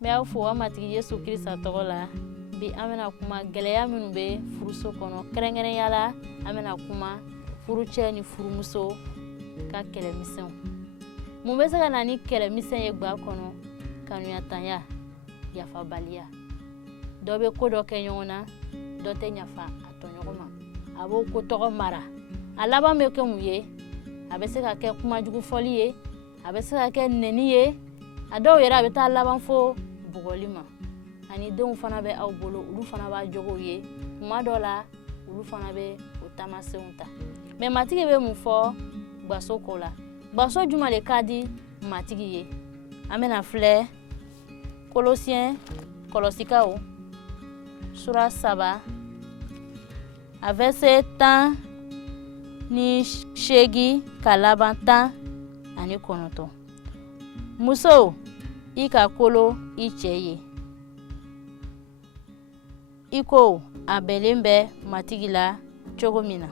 Mea fo amati Yesu Krista togola bi amena kuma geleya minu be furuso kono kerengere yala amena kuma furu cɛ ni furumuso ka kɛlɛmisɛnw mun bɛ se ka na ni kɛlɛmisɛn ye gba kɔnɔ kanuyatanya yafabaliya dɔ bɛ ko dɔ kɛ ɲɔgɔn na dɔ tɛ yafa a tɔɲɔgɔn ma a b'o ko tɔgɔ mara a laban bɛ kɛ mun ye a bɛ se ka kɛ kumajugu fɔli ye a bɛ se ka kɛ nɛni ye a dɔw yɛrɛ a bɛ taa laban fo bugɔli ma ani denw fana bɛ aw bolo olu fana b'a jogow ye kuma dɔ la olu fana bɛ o tamasenw ta mais matigi bɛ mun fɔ gbaso ko la gbaso juma de ka di matigi ye an bɛna filɛ Kolosiyɛn kɔlɔsikaw sura 3 a verset 18 ka laban 19 muso i ka kolo i cɛ ye i ko a bɛnlen bɛ matigi la cogo min na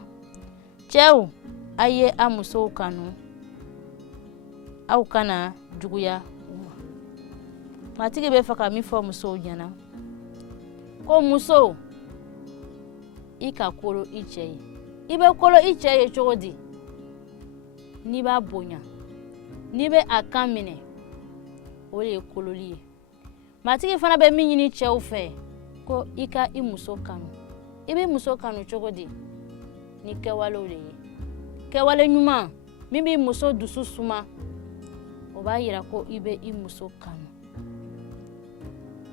cɛw a ye a musow kanu aw kana juguya u ma matigi bɛ fɛ ka min fɔ musow ɲɛna ko muso i ka kolo i cɛ ye i bɛ kolo i cɛ ye cogo di n'i b'a bonya n'i bɛ a kan minɛ o de ye kololi ye matigi fana bɛ min ɲini cɛw fɛ ko i ka i muso kanu i bɛ muso kanu cogo di ni kɛwalew de ye kɛwale ɲuman min b'i muso dusu suma o b'a yira ko i bɛ i muso kanu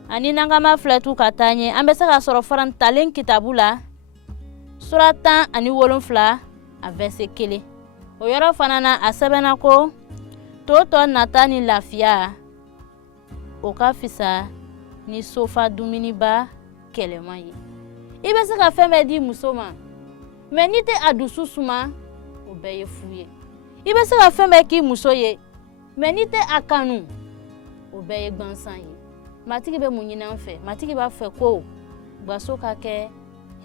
ani n'an ka ma filɛ tu ka taa ɲɛ an bɛ se ka sɔrɔ farantalen kitabu la sura 17 a verset 1 o yɔrɔ fana na a sɛbɛnna ko to tɔ nata ni lafiya o ka fisa ni sofa dumuniba kɛlɛman ye i bɛ se ka fɛn bɛɛ di muso ma mais n'i tɛ a dusu suma o bɛɛ ye fu ye i bɛ se ka fɛn bɛɛ k'i muso ye mais n'i tɛ a kanu o bɛɛ ye gwansan ye matigi bɛ mun ɲini an fɛ matigi b'a fɛ ko gbaso ka kɛ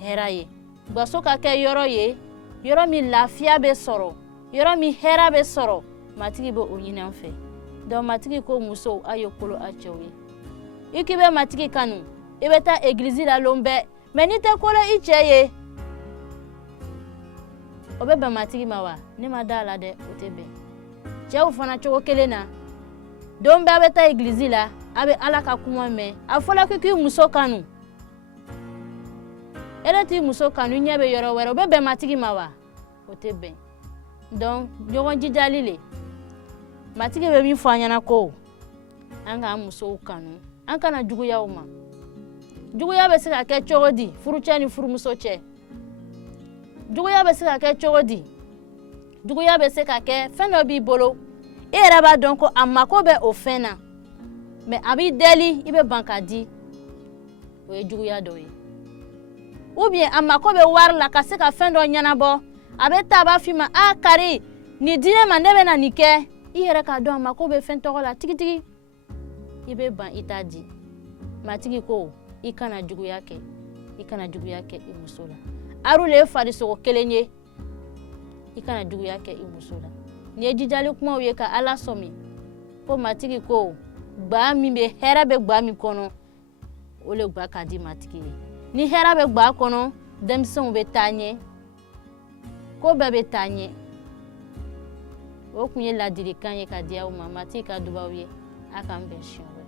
hɛra ye gbaso ka kɛ yɔrɔ ye yɔrɔ min lafiya bɛ sɔrɔ yɔrɔ min hɛra bɛ sɔrɔ matigi bɛ o ɲini an fɛ donc matigi ko musow a ye kolo a cɛw ye i k'i bɛ matigi kanu i bɛ taa église la lon bɛɛ mais n'i tɛ kolo i cɛ ye o bɛ bɛn matigi ma wa ne ma da la dɛ o tɛ bɛn cɛw fana cogo kelen na don bɛɛ a bɛ taa église la a bɛ ala ka kuma mɛn a fɔla ko k'i muso kanu e t'i muso kanu ɲɛ bɛ yɔrɔ wɛrɛ o bɛ bɛn matigi ma wa o tɛ bɛn donc ɲɔgɔn jijali le matigi bɛ min fɔ an ɲɛna ko an k'an musow kanu an kana juguya u ma juguya bɛ se ka kɛ cogo di furucɛ ni furumuso cɛ juguya bɛ se ka kɛ cogo di juguya bɛ se ka kɛ fɛn dɔ b'i bolo e yɛrɛ b'a dɔn ko a mako bɛ o fɛn na mais a b'i deli i bɛ ban k'a di o ye juguya dɔ ye ou bien a mako bɛ wari la ka se ka fɛn dɔ ɲɛnabɔ a bɛ taa a b'a f'i ma a kari nin di ne ma ne bɛ na nin kɛ i yɛrɛ k'a dɔn a mako bɛ fɛn tɔgɔ la tigitigi i bɛ ban i t'a di matigi ko i kana juguya kɛ i muso la aru le ye farisogo kelen ye i kana juguya kɛ i muso la nin ye jijali kumaw ye ka ala sɔmi ko matigi ko gba min bɛ hɛrɛ bɛ gba min kɔnɔ o le gba ka di matigi ye ni hɛrɛ bɛ gba kɔnɔ denmisɛnw bɛ taa ɲɛ ko bɛɛ bɛ taa ɲɛ o kun ye ladilikan ye ka di aw ma matigi ka dubaw ye a k'an bɛn siɲɛ